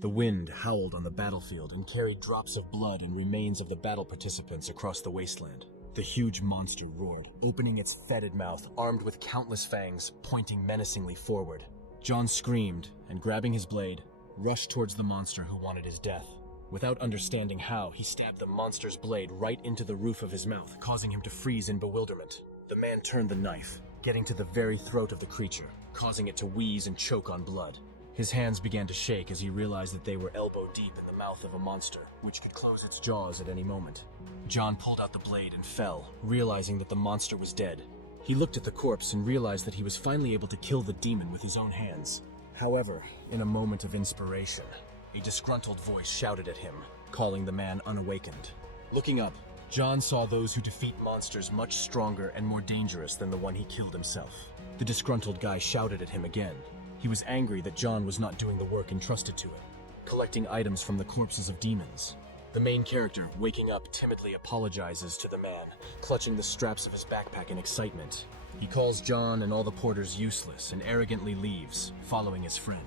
The wind howled on the battlefield and carried drops of blood and remains of the battle participants across the wasteland. The huge monster roared, opening its fetid mouth, armed with countless fangs, pointing menacingly forward. John screamed and, grabbing his blade, rushed towards the monster who wanted his death. Without understanding how, he stabbed the monster's blade right into the roof of his mouth, causing him to freeze in bewilderment. The man turned the knife, getting to the very throat of the creature, causing it to wheeze and choke on blood. His hands began to shake as he realized that they were elbow deep in the mouth of a monster, which could close its jaws at any moment. John pulled out the blade and fell, realizing that the monster was dead. He looked at the corpse and realized that he was finally able to kill the demon with his own hands. However, in a moment of inspiration, a disgruntled voice shouted at him, calling the man unawakened. Looking up, John saw those who defeat monsters much stronger and more dangerous than the one he killed himself. The disgruntled guy shouted at him again. He was angry that John was not doing the work entrusted to him, collecting items from the corpses of demons. The main character, waking up, timidly apologizes to the man, clutching the straps of his backpack in excitement. He calls John and all the porters useless and arrogantly leaves, following his friend.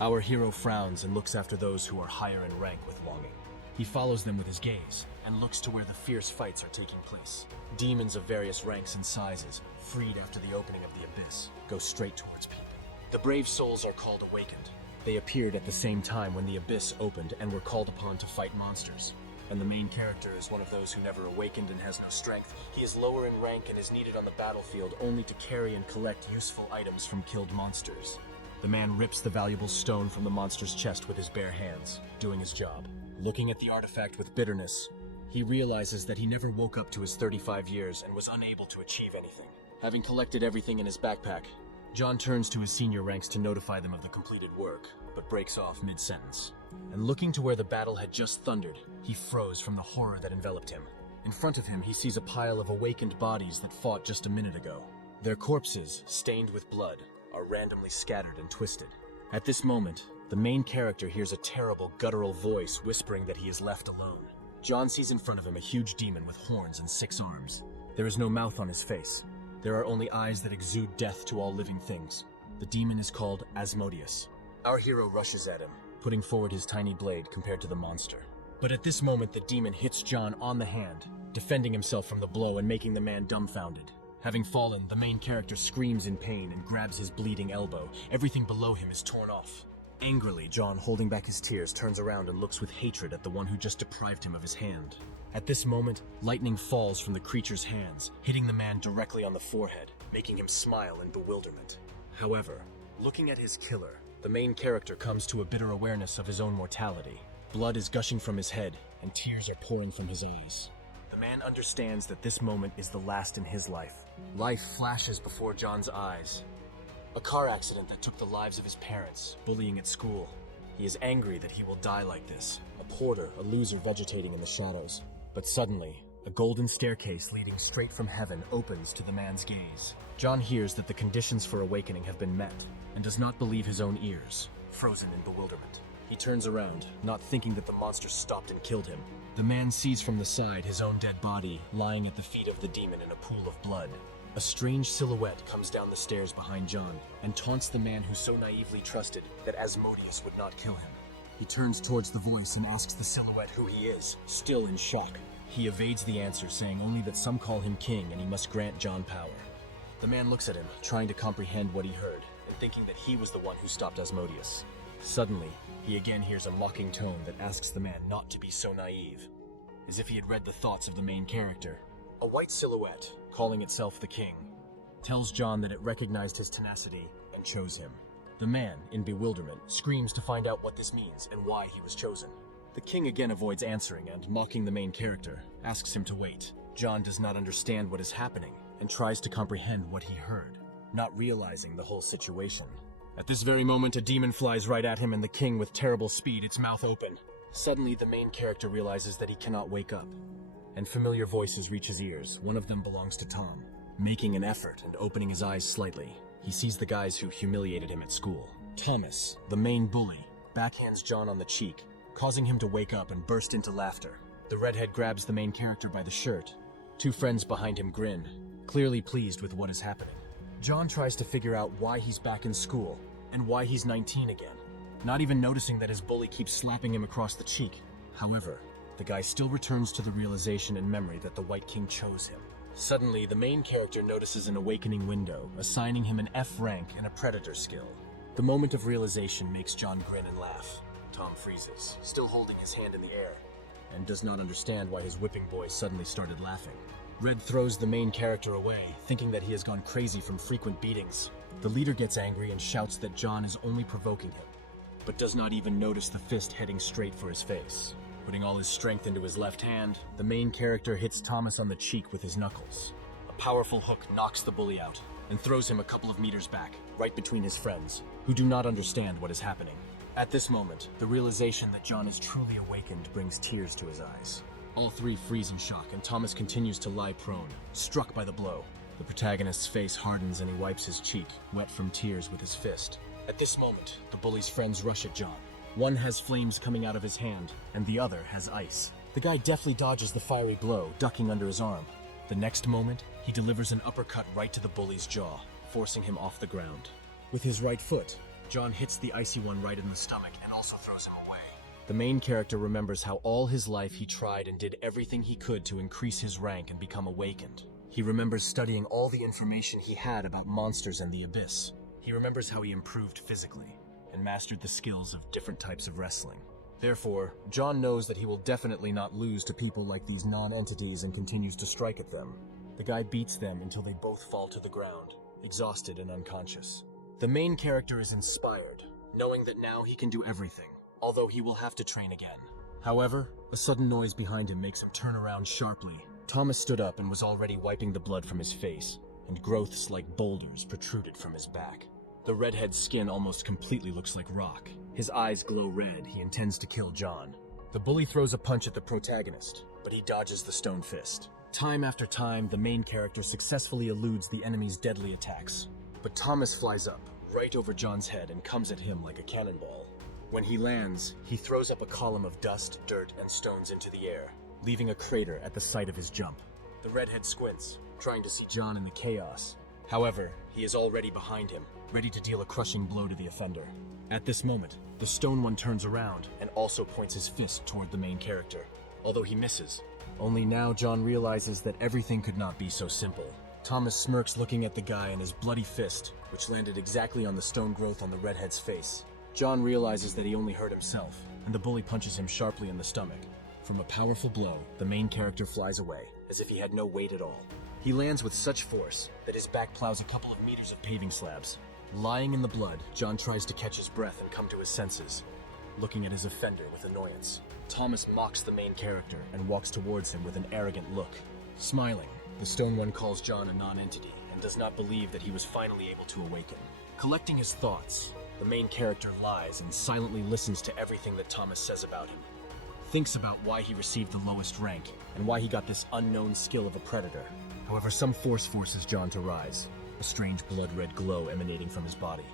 Our hero frowns and looks after those who are higher in rank with longing. He follows them with his gaze and looks to where the fierce fights are taking place. Demons of various ranks and sizes, freed after the opening of the abyss, go straight towards people. The brave souls are called awakened. They appeared at the same time when the abyss opened and were called upon to fight monsters. And the main character is one of those who never awakened and has no strength. He is lower in rank and is needed on the battlefield only to carry and collect useful items from killed monsters. The man rips the valuable stone from the monster's chest with his bare hands, doing his job. Looking at the artifact with bitterness, he realizes that he never woke up to his 35 years and was unable to achieve anything. Having collected everything in his backpack, John turns to his senior ranks to notify them of the completed work, but breaks off mid-sentence. And looking to where the battle had just thundered, he froze from the horror that enveloped him. In front of him, he sees a pile of awakened bodies that fought just a minute ago. Their corpses, stained with blood, are randomly scattered and twisted. At this moment, the main character hears a terrible, guttural voice whispering that he is left alone. John sees in front of him a huge demon with horns and 6 arms. There is no mouth on his face. There are only eyes that exude death to all living things. The demon is called Asmodeus. Our hero rushes at him, putting forward his tiny blade compared to the monster. But at this moment, the demon hits John on the hand, defending himself from the blow and making the man dumbfounded. Having fallen, the main character screams in pain and grabs his bleeding elbow. Everything below him is torn off. Angrily, John, holding back his tears, turns around and looks with hatred at the one who just deprived him of his hand. At this moment, lightning falls from the creature's hands, hitting the man directly on the forehead, making him smile in bewilderment. However, looking at his killer, the main character comes to a bitter awareness of his own mortality. Blood is gushing from his head, and tears are pouring from his eyes. The man understands that this moment is the last in his life. Life flashes before John's eyes. A car accident that took the lives of his parents, bullying at school. He is angry that he will die like this, a porter, a loser vegetating in the shadows. But suddenly, a golden staircase leading straight from heaven opens to the man's gaze. John hears that the conditions for awakening have been met, and does not believe his own ears, frozen in bewilderment. He turns around, not thinking that the monster stopped and killed him. The man sees from the side his own dead body lying at the feet of the demon in a pool of blood. A strange silhouette comes down the stairs behind John and taunts the man who so naively trusted that Asmodeus would not kill him. He turns towards the voice and asks the silhouette who he is, still in shock. He evades the answer, saying only that some call him king and he must grant John power. The man looks at him, trying to comprehend what he heard, and thinking that he was the one who stopped Asmodeus. Suddenly, he again hears a mocking tone that asks the man not to be so naive, as if he had read the thoughts of the main character. A white silhouette, calling itself the king, tells John that it recognized his tenacity and chose him. The man, in bewilderment, screams to find out what this means and why he was chosen. The king again avoids answering and, mocking the main character, asks him to wait. John does not understand what is happening and tries to comprehend what he heard, not realizing the whole situation. At this very moment, a demon flies right at him and the king, with terrible speed, its mouth open. Suddenly, the main character realizes that he cannot wake up, and familiar voices reach his ears. One of them belongs to Tom. Making an effort and opening his eyes slightly, he sees the guys who humiliated him at school. Thomas, the main bully, backhands John on the cheek, causing him to wake up and burst into laughter. The redhead grabs the main character by the shirt. 2 friends behind him grin, clearly pleased with what is happening. John tries to figure out why he's back in school and why he's 19 again. not even noticing that his bully keeps slapping him across the cheek. However, the guy still returns to the realization and memory that the White King chose him. Suddenly, the main character notices an awakening window, assigning him an F rank and a Predator skill. The moment of realization makes John grin and laugh. Tom freezes, still holding his hand in the air, and does not understand why his whipping boy suddenly started laughing. Red throws the main character away, thinking that he has gone crazy from frequent beatings. The leader gets angry and shouts that John is only provoking him, but does not even notice the fist heading straight for his face. Putting all his strength into his left hand, the main character hits Thomas on the cheek with his knuckles. A powerful hook knocks the bully out and throws him a couple of meters back, right between his friends, who do not understand what is happening. At this moment, the realization that John is truly awakened brings tears to his eyes. All three freeze in shock, and Thomas continues to lie prone, struck by the blow. The protagonist's face hardens and he wipes his cheek, wet from tears, with his fist. At this moment, the bully's friends rush at John. One has flames coming out of his hand, and the other has ice. The guy deftly dodges the fiery blow, ducking under his arm. The next moment, he delivers an uppercut right to the bully's jaw, forcing him off the ground. With his right foot, John hits the icy one right in the stomach and also throws him away. The main character remembers how all his life he tried and did everything he could to increase his rank and become awakened. He remembers studying all the information he had about monsters and the abyss. He remembers how he improved physically and mastered the skills of different types of wrestling. Therefore, John knows that he will definitely not lose to people like these non-entities and continues to strike at them. The guy beats them until they both fall to the ground, exhausted and unconscious. The main character is inspired, knowing that now he can do everything, although he will have to train again. However, a sudden noise behind him makes him turn around sharply. Thomas stood up and was already wiping the blood from his face, and growths like boulders protruded from his back. The redhead's skin almost completely looks like rock. His eyes glow red. He intends to kill John. The bully throws a punch at the protagonist, but he dodges the stone fist. Time after time, the main character successfully eludes the enemy's deadly attacks. But Thomas flies up, right over John's head, and comes at him like a cannonball. When he lands, he throws up a column of dust, dirt, and stones into the air, leaving a crater at the site of his jump. The redhead squints, trying to see John in the chaos. However, he is already behind him, ready to deal a crushing blow to the offender. At this moment, the stone one turns around and also points his fist toward the main character. Although he misses, only now John realizes that everything could not be so simple. Thomas smirks, looking at the guy and his bloody fist, which landed exactly on the stone growth on the redhead's face. John realizes that he only hurt himself, and the bully punches him sharply in the stomach. From a powerful blow, the main character flies away, as if he had no weight at all. He lands with such force that his back plows a couple of meters of paving slabs. Lying in the blood, John tries to catch his breath and come to his senses, looking at his offender with annoyance. Thomas mocks the main character and walks towards him with an arrogant look. Smiling, the Stone One calls John a non-entity and does not believe that he was finally able to awaken. Collecting his thoughts, the main character lies and silently listens to everything that Thomas says about him. Thinks about why he received the lowest rank and why he got this unknown skill of a predator. However, some force forces John to rise, a strange blood-red glow emanating from his body.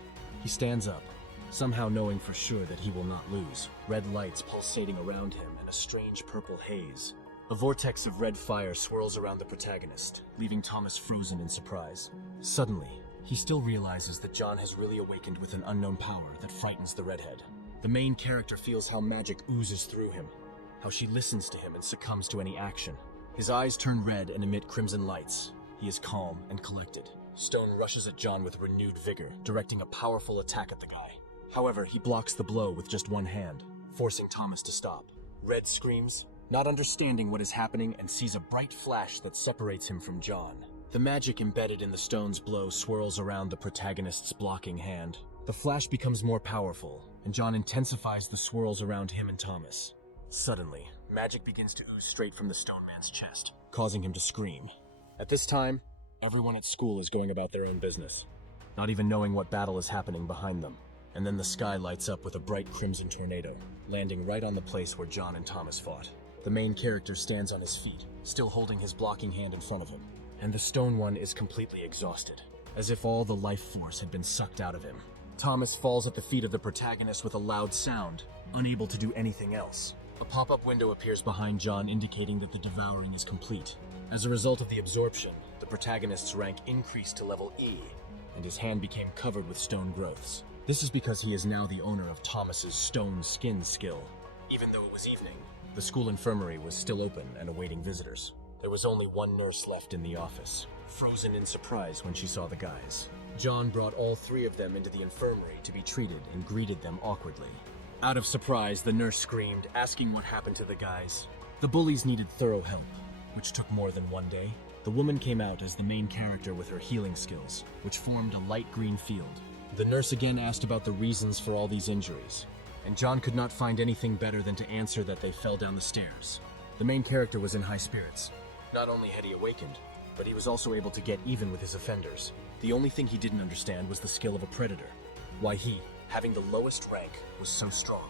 He stands up, somehow knowing for sure that he will not lose. Red lights pulsating around him and a strange purple haze. A vortex of red fire swirls around the protagonist, leaving Thomas frozen in surprise. Suddenly, he still realizes that John has really awakened with an unknown power that frightens the redhead. The main character feels how magic oozes through him, how she listens to him and succumbs to any action. His eyes turn red and emit crimson lights. He is calm and collected. Stone rushes at John with renewed vigor, directing a powerful attack at the guy. However, he blocks the blow with just one hand, forcing Thomas to stop. Red screams, not understanding what is happening, and sees a bright flash that separates him from John. The magic embedded in the stone's blow swirls around the protagonist's blocking hand. The flash becomes more powerful, and John intensifies the swirls around him and Thomas. Suddenly, magic begins to ooze straight from the stone man's chest, causing him to scream. At this time, everyone at school is going about their own business, not even knowing what battle is happening behind them. And then the sky lights up with a bright crimson tornado, landing right on the place where John and Thomas fought. The main character stands on his feet, still holding his blocking hand in front of him, and the Stone One is completely exhausted, as if all the life force had been sucked out of him. Thomas falls at the feet of the protagonist with a loud sound, unable to do anything else. A pop-up window appears behind John, indicating that the devouring is complete. As a result of the absorption, the protagonist's rank increased to level E, and his hand became covered with stone growths. This is because he is now the owner of Thomas's stone skin skill. Even though it was evening, the school infirmary was still open and awaiting visitors. There was only one nurse left in the office, frozen in surprise when she saw the guys. John brought all three of them into the infirmary to be treated and greeted them awkwardly. Out of surprise, the nurse screamed, asking what happened to the guys. The bullies needed thorough help, which took more than one day. The woman came out as the main character with her healing skills, which formed a light green field. The nurse again asked about the reasons for all these injuries, and John could not find anything better than to answer that they fell down the stairs. The main character was in high spirits. Not only had he awakened, but he was also able to get even with his offenders. The only thing he didn't understand was the skill of a predator. Why he, having the lowest rank, was so strong.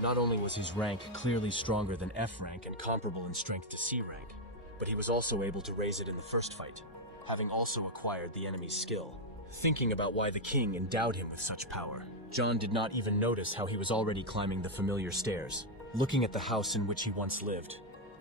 Not only was his rank clearly stronger than F rank and comparable in strength to C rank, but he was also able to raise it in the first fight, having also acquired the enemy's skill. Thinking about why the king endowed him with such power, John did not even notice how he was already climbing the familiar stairs. Looking at the house in which he once lived,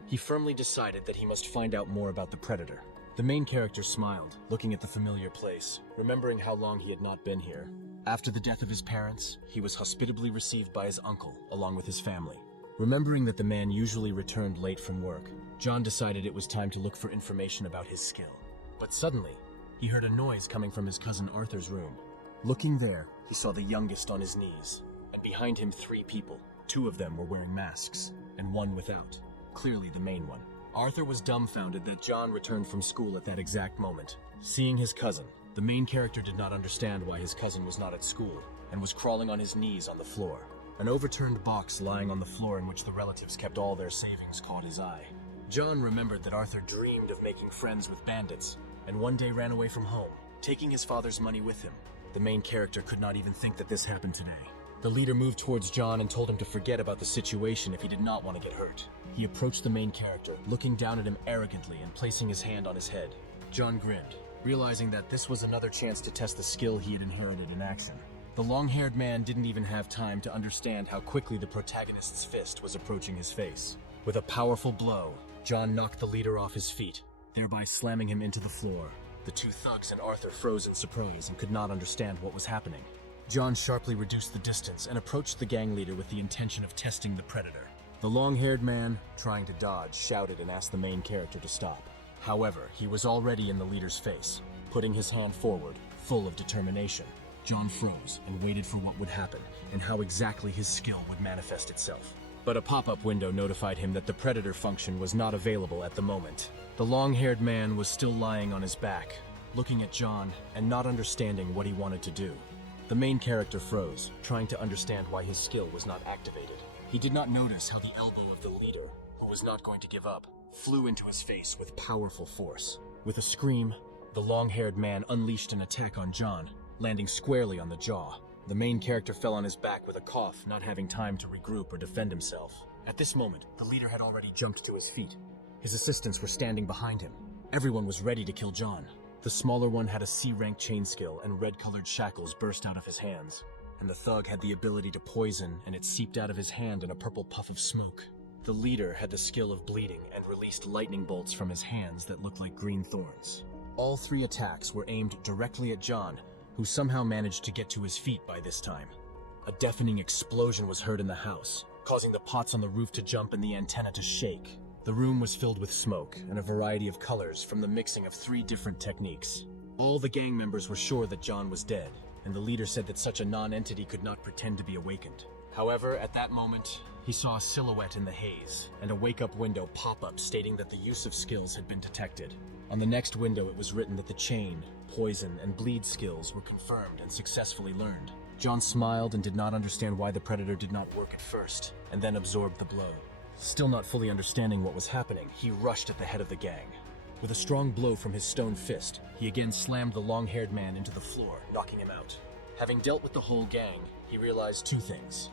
he firmly decided that he must find out more about the predator. The main character smiled, looking at the familiar place, remembering how long he had not been here. After the death of his parents, he was hospitably received by his uncle, along with his family. Remembering that the man usually returned late from work, John decided it was time to look for information about his skill. But suddenly, he heard a noise coming from his cousin Arthur's room. Looking there, he saw the youngest on his knees, and behind him 3 people. 2 of them were wearing masks, and 1 without, clearly the main one. Arthur was dumbfounded that John returned from school at that exact moment. Seeing his cousin, the main character did not understand why his cousin was not at school, and was crawling on his knees on the floor. An overturned box lying on the floor in which the relatives kept all their savings caught his eye. John remembered that Arthur dreamed of making friends with bandits, and one day ran away from home, taking his father's money with him. The main character could not even think that this happened today. The leader moved towards John and told him to forget about the situation if he did not want to get hurt. He approached the main character, looking down at him arrogantly and placing his hand on his head. John grinned, realizing that this was another chance to test the skill he had inherited in action. The long-haired man didn't even have time to understand how quickly the protagonist's fist was approaching his face. With a powerful blow, John knocked the leader off his feet, thereby slamming him into the floor. The 2 thugs and Arthur froze in surprise and could not understand what was happening. John sharply reduced the distance and approached the gang leader with the intention of testing the predator. The long-haired man, trying to dodge, shouted and asked the main character to stop. However, he was already in the leader's face, putting his hand forward, full of determination. John froze and waited for what would happen and how exactly his skill would manifest itself. But a pop-up window notified him that the predator function was not available at the moment. The long-haired man was still lying on his back, looking at John and not understanding what he wanted to do. The main character froze, trying to understand why his skill was not activated. He did not notice how the elbow of the leader, who was not going to give up, flew into his face with powerful force. With a scream, the long-haired man unleashed an attack on John, landing squarely on the jaw. The main character fell on his back with a cough, not having time to regroup or defend himself. At this moment, the leader had already jumped to his feet. His assistants were standing behind him. Everyone was ready to kill John. The smaller one had a C-rank chain skill and red-colored shackles burst out of his hands. And the thug had the ability to poison, and it seeped out of his hand in a purple puff of smoke. The leader had the skill of bleeding and released lightning bolts from his hands that looked like green thorns. All 3 attacks were aimed directly at John, who somehow managed to get to his feet by this time. A deafening explosion was heard in the house, causing the pots on the roof to jump and the antenna to shake. The room was filled with smoke and a variety of colors from the mixing of 3 different techniques. All the gang members were sure that John was dead, and the leader said that such a non-entity could not pretend to be awakened. However, at that moment, he saw a silhouette in the haze, and a wake-up window pop up stating that the use of skills had been detected. On the next window it was written that the chain, poison, and bleed skills were confirmed and successfully learned. John smiled and did not understand why the predator did not work at first, and then absorbed the blow. Still not fully understanding what was happening, he rushed at the head of the gang. With a strong blow from his stone fist, he again slammed the long-haired man into the floor, knocking him out. Having dealt with the whole gang, he realized 2 things.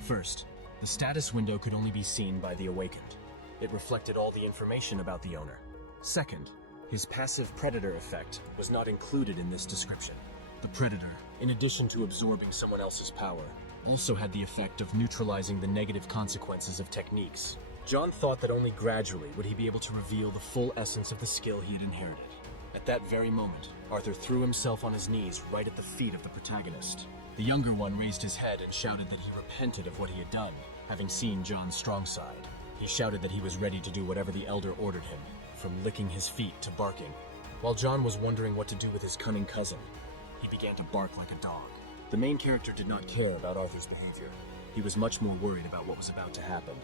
First, the status window could only be seen by the awakened. It reflected all the information about the owner. Second, his passive predator effect was not included in this description. The predator, in addition to absorbing someone else's power, also had the effect of neutralizing the negative consequences of techniques. John thought that only gradually would he be able to reveal the full essence of the skill he had inherited. At that very moment, Arthur threw himself on his knees right at the feet of the protagonist. The younger one raised his head and shouted that he repented of what he had done, having seen John's strong side. He shouted that he was ready to do whatever the elder ordered him, from licking his feet to barking. While John was wondering what to do with his cunning cousin, he began to bark like a dog. The main character did not care about Arthur's behavior. He was much more worried about what was about to happen.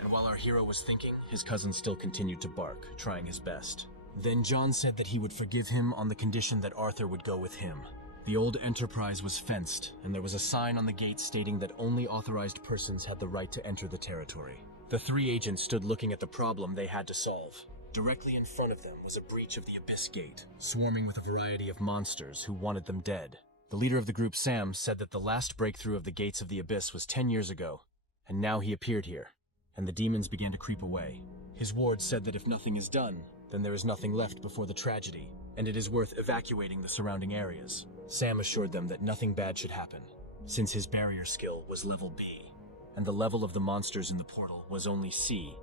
And while our hero was thinking, his cousin still continued to bark, trying his best. Then John said that he would forgive him on the condition that Arthur would go with him. The old Enterprise was fenced, and there was a sign on the gate stating that only authorized persons had the right to enter the territory. The three agents stood looking at the problem they had to solve. Directly in front of them was a breach of the Abyss Gate, swarming with a variety of monsters who wanted them dead. The leader of the group, Sam, said that the last breakthrough of the Gates of the Abyss was 10 years ago, and now he appeared here, and the demons began to creep away. His ward said that if nothing is done, then there is nothing left before the tragedy, and it is worth evacuating the surrounding areas. Sam assured them that nothing bad should happen, since his barrier skill was level B, and the level of the monsters in the portal was only C,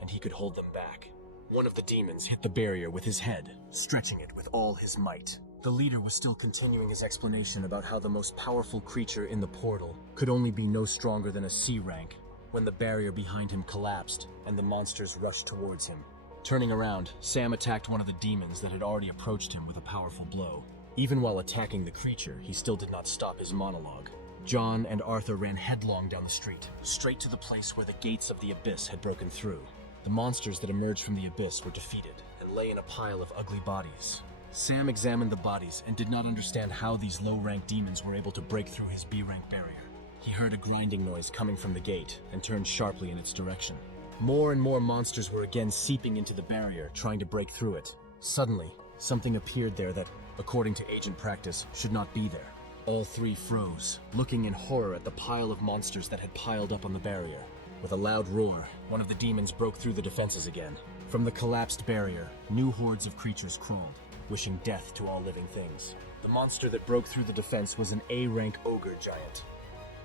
and he could hold them back. One of the demons hit the barrier with his head, stretching it with all his might. The leader was still continuing his explanation about how the most powerful creature in the portal could only be no stronger than a C rank, when the barrier behind him collapsed and the monsters rushed towards him. Turning around, Sam attacked one of the demons that had already approached him with a powerful blow. Even while attacking the creature, he still did not stop his monologue. John and Arthur ran headlong down the street, straight to the place where the gates of the abyss had broken through. The monsters that emerged from the abyss were defeated and lay in a pile of ugly bodies. Sam examined the bodies and did not understand how these low-rank demons were able to break through his B-rank barrier. He heard a grinding noise coming from the gate and turned sharply in its direction. More and more monsters were again seeping into the barrier, trying to break through it. Suddenly, something appeared there that, according to agent practice, should not be there. All three froze, looking in horror at the pile of monsters that had piled up on the barrier. With a loud roar, one of the demons broke through the defenses again. From the collapsed barrier, new hordes of creatures crawled, wishing death to all living things. The monster that broke through the defense was an A-rank ogre giant,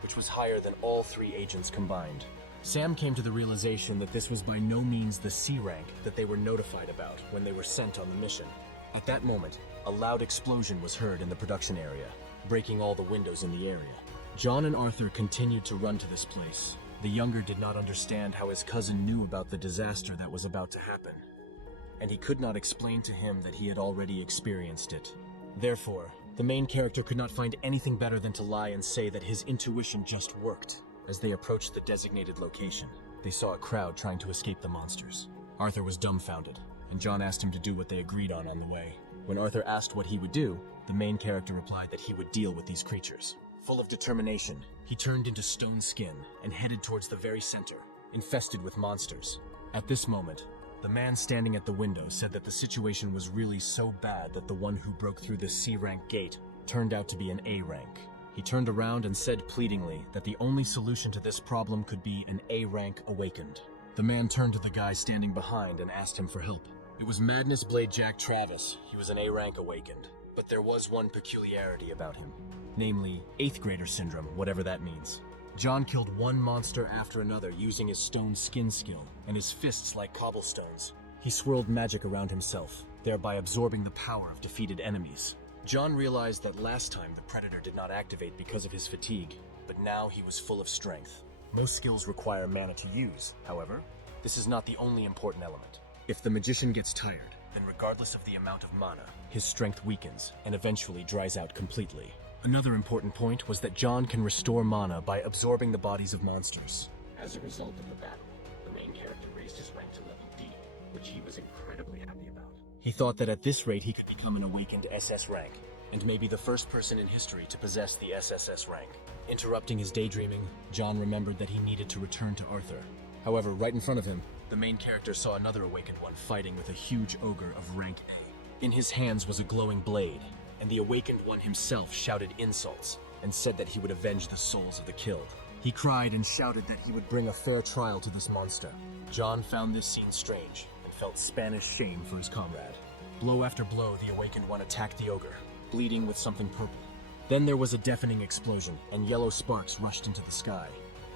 which was higher than all three agents combined. Sam came to the realization that this was by no means the C rank that they were notified about when they were sent on the mission. At that moment, a loud explosion was heard in the production area, breaking all the windows in the area. John and Arthur continued to run to this place. The younger did not understand how his cousin knew about the disaster that was about to happen, and he could not explain to him that he had already experienced it. Therefore, the main character could not find anything better than to lie and say that his intuition just worked. As they approached the designated location, they saw a crowd trying to escape the monsters. Arthur was dumbfounded, and John asked him to do what they agreed on the way. When Arthur asked what he would do, the main character replied that he would deal with these creatures. Full of determination, he turned into stone skin and headed towards the very center, infested with monsters. At this moment, the man standing at the window said that the situation was really so bad that the one who broke through the C-rank gate turned out to be an A-rank. He turned around and said pleadingly that the only solution to this problem could be an A-rank awakened. The man turned to the guy standing behind and asked him for help. It was Madness Blade Jack Travis. He was an A-rank awakened. But there was one peculiarity about him. Namely, 8th grader syndrome, whatever that means. John killed one monster after another using his stone skin skill and his fists like cobblestones. He swirled magic around himself, thereby absorbing the power of defeated enemies. John realized that last time the Predator did not activate because of his fatigue, but now he was full of strength. Most skills require mana to use, however. This is not the only important element. If the magician gets tired, then regardless of the amount of mana, his strength weakens and eventually dries out completely. Another important point was that John can restore mana by absorbing the bodies of monsters. As a result of the battle, the main character raised his rank to level D, which he was incredibly happy about. He thought that at this rate he could become an awakened SS rank, and maybe the first person in history to possess the SSS rank. Interrupting his daydreaming, John remembered that he needed to return to Arthur. However, right in front of him, the main character saw another awakened one fighting with a huge ogre of rank A. In his hands was a glowing blade, and the awakened one himself shouted insults and said that he would avenge the souls of the killed. He cried and shouted that he would bring a fair trial to this monster. John found this scene strange and felt Spanish shame for his comrade. Blow after blow, the awakened one attacked the ogre, bleeding with something purple. Then there was a deafening explosion, and yellow sparks rushed into the sky.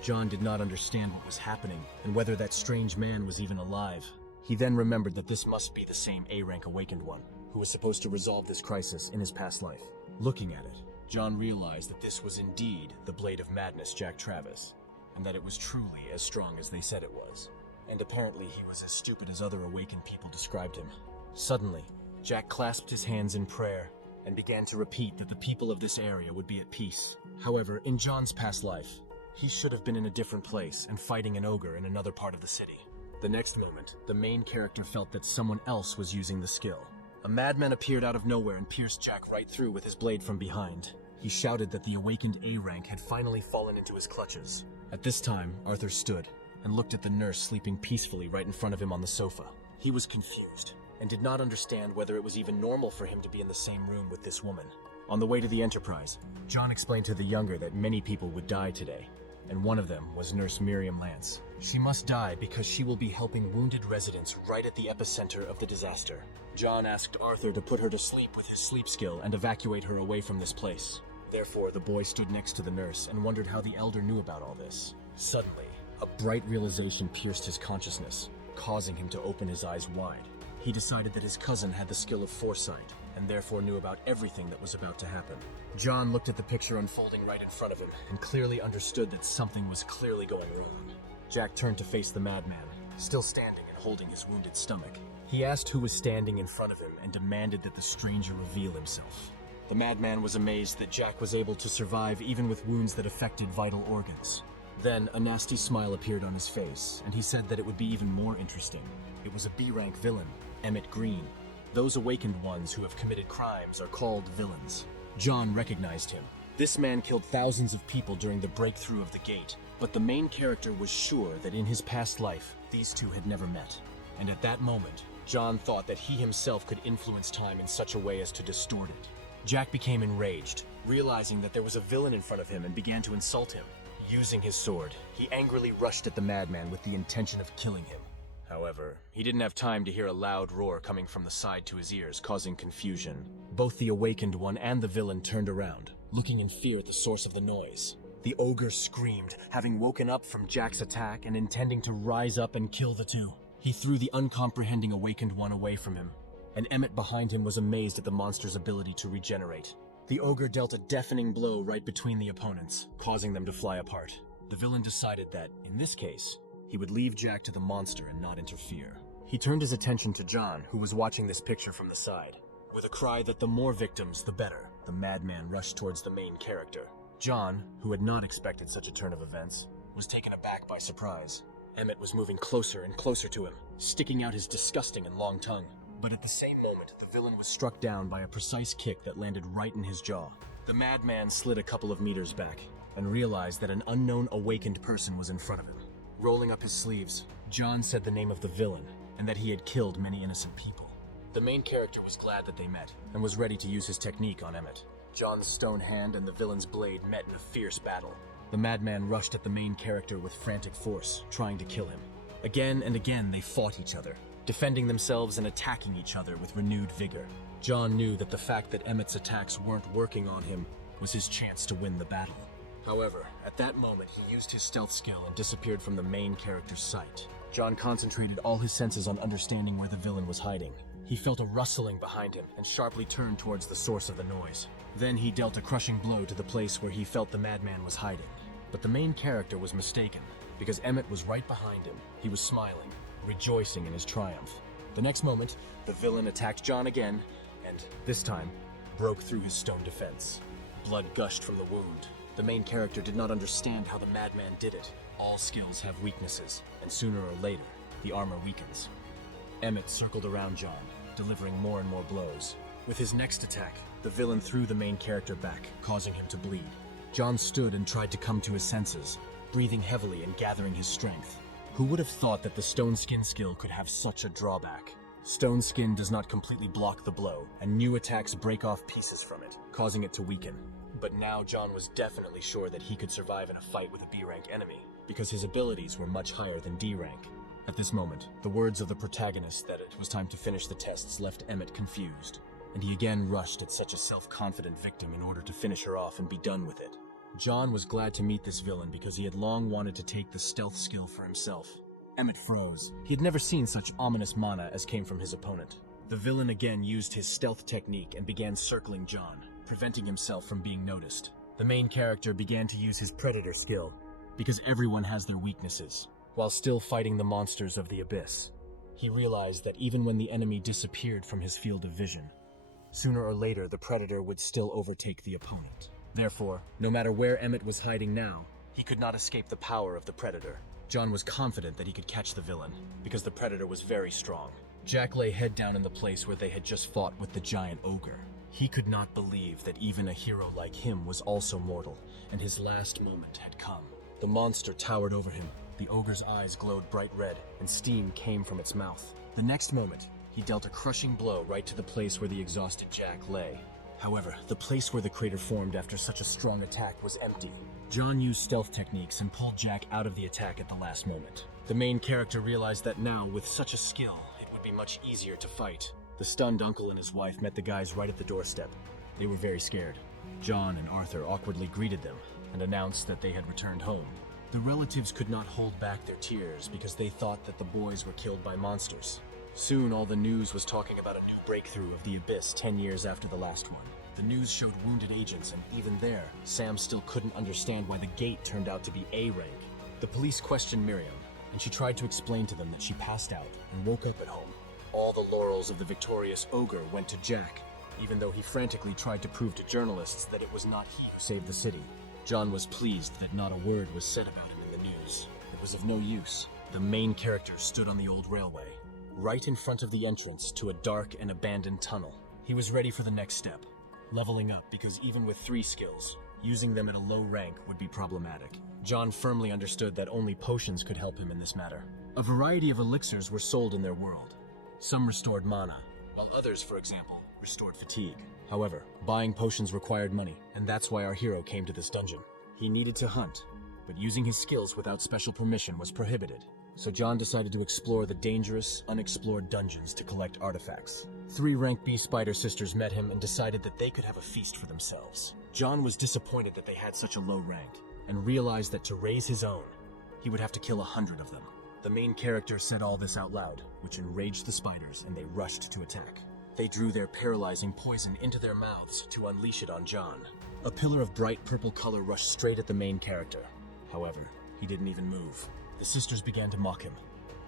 John did not understand what was happening and whether that strange man was even alive. He then remembered that this must be the same A-rank awakened one, who was supposed to resolve this crisis in his past life. Looking at it, John realized that this was indeed the Blade of Madness Jack Travis, and that it was truly as strong as they said it was. And apparently he was as stupid as other awakened people described him. Suddenly, Jack clasped his hands in prayer and began to repeat that the people of this area would be at peace. However, in John's past life, he should have been in a different place and fighting an ogre in another part of the city. The next moment, the main character felt that someone else was using the skill. A madman appeared out of nowhere and pierced Jack right through with his blade from behind. He shouted that the awakened A rank had finally fallen into his clutches. At this time, Arthur stood and looked at the nurse sleeping peacefully right in front of him on the sofa. He was confused and did not understand whether it was even normal for him to be in the same room with this woman. On the way to the Enterprise, John explained to the younger that many people would die today, and one of them was Nurse Miriam Lance. She must die because she will be helping wounded residents right at the epicenter of the disaster. John asked Arthur to put her to sleep with his sleep skill and evacuate her away from this place. Therefore, the boy stood next to the nurse and wondered how the elder knew about all this. Suddenly, a bright realization pierced his consciousness, causing him to open his eyes wide. He decided that his cousin had the skill of foresight, and therefore knew about everything that was about to happen. John looked at the picture unfolding right in front of him, and clearly understood that something was clearly going wrong. Jack turned to face the madman, still standing and holding his wounded stomach. He asked who was standing in front of him and demanded that the stranger reveal himself. The madman was amazed that Jack was able to survive even with wounds that affected vital organs. Then a nasty smile appeared on his face, and he said that it would be even more interesting. It was a B-rank villain, Emmett Green. Those awakened ones who have committed crimes are called villains. John recognized him. This man killed thousands of people during the breakthrough of the gate, but the main character was sure that in his past life, these two had never met. And at that moment, John thought that he himself could influence time in such a way as to distort it. Jack became enraged, realizing that there was a villain in front of him, and began to insult him. Using his sword, he angrily rushed at the madman with the intention of killing him. However, he didn't have time to hear a loud roar coming from the side to his ears, causing confusion. Both the awakened one and the villain turned around, looking in fear at the source of the noise. The ogre screamed, having woken up from Jack's attack and intending to rise up and kill the two. He threw the uncomprehending awakened one away from him, and Emmett behind him was amazed at the monster's ability to regenerate. The ogre dealt a deafening blow right between the opponents, causing them to fly apart. The villain decided that, in this case, he would leave Jack to the monster and not interfere. He turned his attention to John, who was watching this picture from the side. With a cry that the more victims, the better, the madman rushed towards the main character. John, who had not expected such a turn of events, was taken aback by surprise. Emmett was moving closer and closer to him, sticking out his disgusting and long tongue. But at the same moment, the villain was struck down by a precise kick that landed right in his jaw. The madman slid a couple of meters back and realized that an unknown awakened person was in front of him. Rolling up his sleeves, John said the name of the villain and that he had killed many innocent people. The main character was glad that they met and was ready to use his technique on Emmett. John's stone hand and the villain's blade met in a fierce battle. The madman rushed at the main character with frantic force, trying to kill him. Again and again they fought each other, defending themselves and attacking each other with renewed vigor. John knew that the fact that Emmett's attacks weren't working on him was his chance to win the battle. However, at that moment he used his stealth skill and disappeared from the main character's sight. John concentrated all his senses on understanding where the villain was hiding. He felt a rustling behind him and sharply turned towards the source of the noise. Then he dealt a crushing blow to the place where he felt the madman was hiding. But the main character was mistaken, because Emmett was right behind him. He was smiling, rejoicing in his triumph. The next moment, the villain attacked John again, and, this time, broke through his stone defense. Blood gushed from the wound. The main character did not understand how the madman did it. All skills have weaknesses, and sooner or later, the armor weakens. Emmett circled around John, delivering more and more blows. With his next attack, the villain threw the main character back, causing him to bleed. John stood and tried to come to his senses, breathing heavily and gathering his strength. Who would have thought that the stone skin skill could have such a drawback? Stone skin does not completely block the blow, and new attacks break off pieces from it, causing it to weaken. But now John was definitely sure that he could survive in a fight with a B-rank enemy, because his abilities were much higher than D-rank. At this moment, the words of the protagonist that it was time to finish the tests left Emmett confused, and he again rushed at such a self-confident victim in order to finish her off and be done with it. John was glad to meet this villain because he had long wanted to take the stealth skill for himself. Emmett froze. He had never seen such ominous mana as came from his opponent. The villain again used his stealth technique and began circling John. preventing himself from being noticed. The main character began to use his predator skill, because everyone has their weaknesses, while still fighting the monsters of the abyss. He realized that even when the enemy disappeared from his field of vision, sooner or later the predator would still overtake the opponent. Therefore, no matter where Emmett was hiding now, he could not escape the power of the predator. John was confident that he could catch the villain, because the predator was very strong. Jack lay head down in the place where they had just fought with the giant ogre. He could not believe that even a hero like him was also mortal, and his last moment had come. The monster towered over him. The ogre's eyes glowed bright red, and steam came from its mouth. The next moment, he dealt a crushing blow right to the place where the exhausted Jack lay. However, the place where the crater formed after such a strong attack was empty. John used stealth techniques and pulled Jack out of the attack at the last moment. The main character realized that now, with such a skill, it would be much easier to fight. The stunned uncle and his wife met the guys right at the doorstep. They were very scared. John and Arthur awkwardly greeted them and announced that they had returned home. The relatives could not hold back their tears because they thought that the boys were killed by monsters. Soon all the news was talking about a new breakthrough of the Abyss 10 years after the last one. The news showed wounded agents, and even there, Sam still couldn't understand why the gate turned out to be A rank. The police questioned Miriam, and she tried to explain to them that she passed out and woke up at home. All the laurels of the victorious ogre went to Jack, even though he frantically tried to prove to journalists that it was not he who saved the city. John was pleased that not a word was said about him in the news. It was of no use. The main character stood on the old railway, right in front of the entrance to a dark and abandoned tunnel. He was ready for the next step, leveling up, because even with 3 skills, using them at a low rank would be problematic. John firmly understood that only potions could help him in this matter. A variety of elixirs were sold in their world. Some restored mana, while others, for example, restored fatigue. However, buying potions required money, and that's why our hero came to this dungeon. He needed to hunt, but using his skills without special permission was prohibited. So John decided to explore the dangerous, unexplored dungeons to collect artifacts. 3 rank B spider sisters met him and decided that they could have a feast for themselves. John was disappointed that they had such a low rank, and realized that to raise his own, he would have to kill 100 of them. The main character said all this out loud, which enraged the spiders, and they rushed to attack. They drew their paralyzing poison into their mouths to unleash it on John. A pillar of bright purple color rushed straight at the main character. However, he didn't even move. The sisters began to mock him,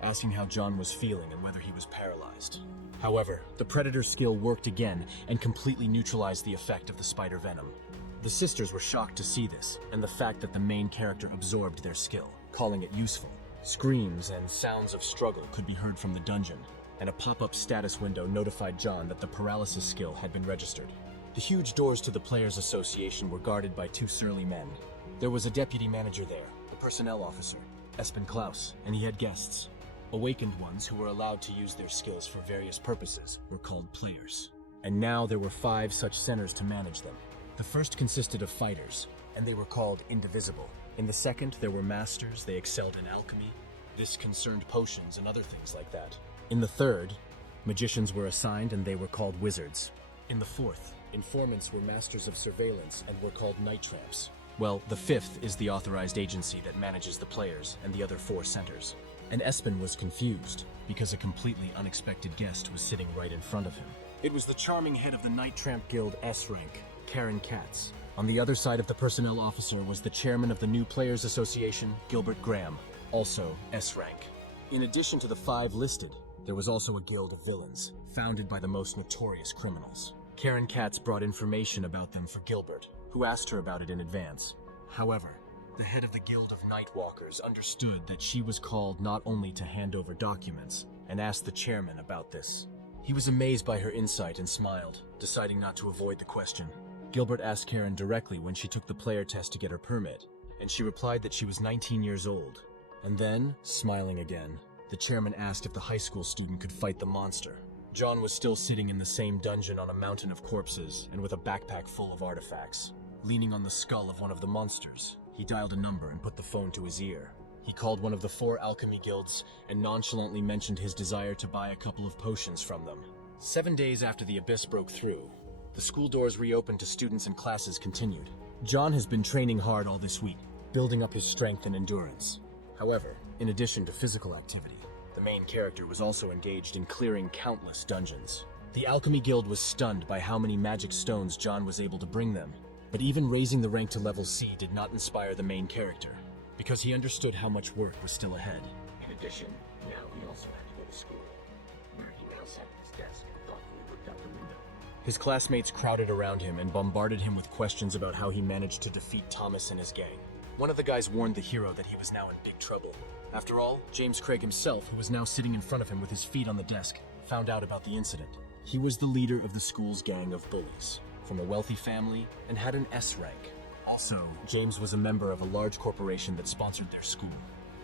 asking how John was feeling and whether he was paralyzed. However, the Predator's skill worked again and completely neutralized the effect of the spider venom. The sisters were shocked to see this, and the fact that the main character absorbed their skill, calling it useful. Screams and sounds of struggle could be heard from the dungeon, and a pop-up status window notified John that the paralysis skill had been registered. The huge doors to the Players Association were guarded by 2 surly men. There was a deputy manager there, the personnel officer, Espen Klaus, and he had guests. Awakened ones who were allowed to use their skills for various purposes were called players. And now there were 5 such centers to manage them. The first consisted of fighters, and they were called Indivisible. In the second, there were masters. They excelled in alchemy. This concerned potions and other things like that. In the third, magicians were assigned, and they were called wizards. In the fourth, informants were masters of surveillance and were called night tramps. Well, the fifth is the authorized agency that manages the players and the other 4 centers. And Espen was confused, because a completely unexpected guest was sitting right in front of him. It was the charming head of the Night Tramp Guild S rank, Karen Katz. On the other side of the personnel officer was the chairman of the New Players Association, Gilbert Graham, also S rank. In addition to the 5 listed, there was also a guild of villains, founded by the most notorious criminals. Karen Katz brought information about them for Gilbert, who asked her about it in advance. However, the head of the Guild of Nightwalkers understood that she was called not only to hand over documents, and asked the chairman about this. He was amazed by her insight and smiled, deciding not to avoid the question. Gilbert asked Karen directly when she took the player test to get her permit, and she replied that she was 19 years old. And then, smiling again, the chairman asked if the high school student could fight the monster. John was still sitting in the same dungeon on a mountain of corpses and with a backpack full of artifacts. Leaning on the skull of one of the monsters, he dialed a number and put the phone to his ear. He called one of the 4 alchemy guilds and nonchalantly mentioned his desire to buy a couple of potions from them. 7 days after the abyss broke through, the school doors reopened to students and classes continued. John has been training hard all this week, building up his strength and endurance. However, in addition to physical activity, the main character was also engaged in clearing countless dungeons. The Alchemy Guild was stunned by how many magic stones John was able to bring them, but even raising the rank to level C did not inspire the main character, because he understood how much work was still ahead. In addition, now he also had to go to school, where he now sat at his desk and thoughtfully looked out the window. His classmates crowded around him and bombarded him with questions about how he managed to defeat Thomas and his gang. One of the guys warned the hero that he was now in big trouble. After all, James Craig himself, who was now sitting in front of him with his feet on the desk, found out about the incident. He was the leader of the school's gang of bullies, from a wealthy family, and had an S rank. Also, James was a member of a large corporation that sponsored their school.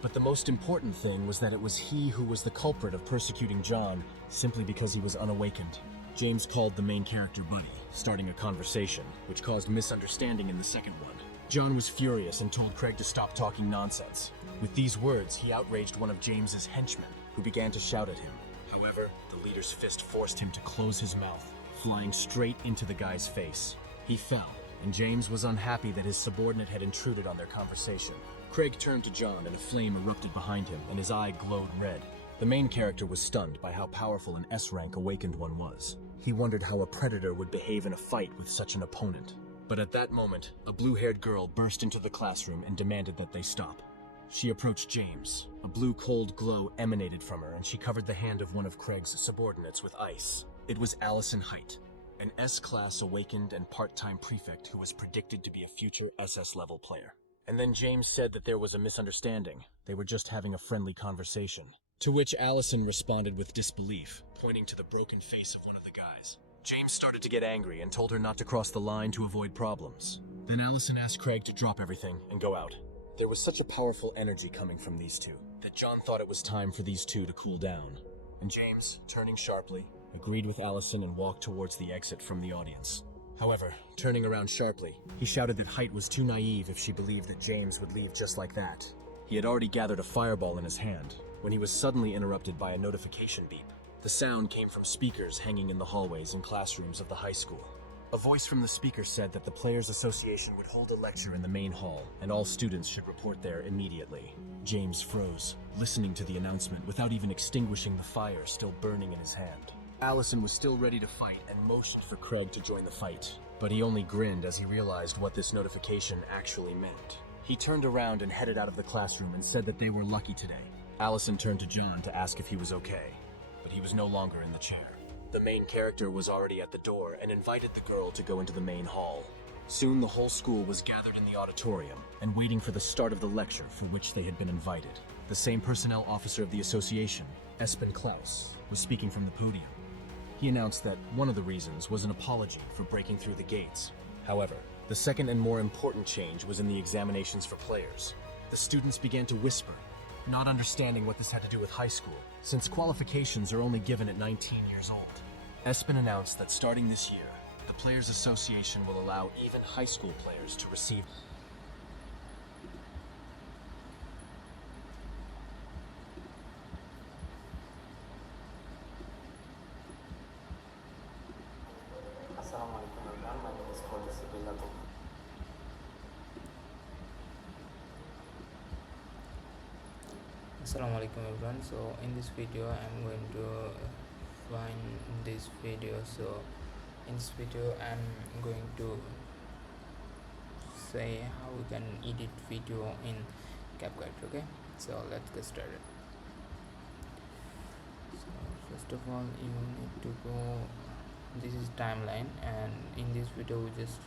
But the most important thing was that it was he who was the culprit of persecuting John simply because he was unawakened. James called the main character Buddy, starting a conversation, which caused misunderstanding in the second one. John was furious and told Craig to stop talking nonsense. With these words, he outraged one of James's henchmen, who began to shout at him. However, the leader's fist forced him to close his mouth, flying straight into the guy's face. He fell, and James was unhappy that his subordinate had intruded on their conversation. Craig turned to John, and a flame erupted behind him, and his eye glowed red. The main character was stunned by how powerful an S-rank awakened one was. He wondered how a predator would behave in a fight with such an opponent. But at that moment, a blue-haired girl burst into the classroom and demanded that they stop. She approached James. A blue cold glow emanated from her, and she covered the hand of one of Craig's subordinates with ice. It was Allison Height, an S-class awakened and part-time prefect who was predicted to be a future SS-level player. And then James said that there was a misunderstanding. They were just having a friendly conversation. To which Allison responded with disbelief, pointing to the broken face of one of the guys. James started to get angry and told her not to cross the line to avoid problems. Then Allison asked Craig to drop everything and go out. There was such a powerful energy coming from these two that John thought it was time for these two to cool down. And James, turning sharply, agreed with Allison and walked towards the exit from the audience. However, turning around sharply, he shouted that Height was too naive if she believed that James would leave just like that. He had already gathered a fireball in his hand when he was suddenly interrupted by a notification beep. The sound came from speakers hanging in the hallways and classrooms of the high school. A voice from the speaker said that the Players Association would hold a lecture in the main hall, and all students should report there immediately. James froze, listening to the announcement without even extinguishing the fire still burning in his hand. Allison was still ready to fight and motioned for Craig to join the fight, but he only grinned as he realized what this notification actually meant. He turned around and headed out of the classroom and said that they were lucky today. Allison turned to John to ask if he was okay, but he was no longer in the chair. The main character was already at the door and invited the girl to go into the main hall. Soon the whole school was gathered in the auditorium and waiting for the start of the lecture for which they had been invited. The same personnel officer of the association, Espen Klaus, was speaking from the podium. He announced that one of the reasons was an apology for breaking through the gates. However, the second and more important change was in the examinations for players. The students began to whisper, not understanding what this had to do with high school, since qualifications are only given at 19 years old. Espen announced that starting this year, the Players Association will allow even high school players to receive Assalamualaikum everyone, my name is Khalid Sibilato. Assalamualaikum everyone. So in this video I'm going to find this video. So in this video I'm going to say how we can edit video in CapCut. Okay, so let's get started. So first of all you need to go, this is timeline, and in this video we just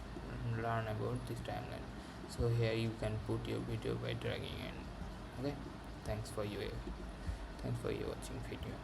learn about this timeline. So here you can put your video by dragging in. Okay, thanks for your watching video.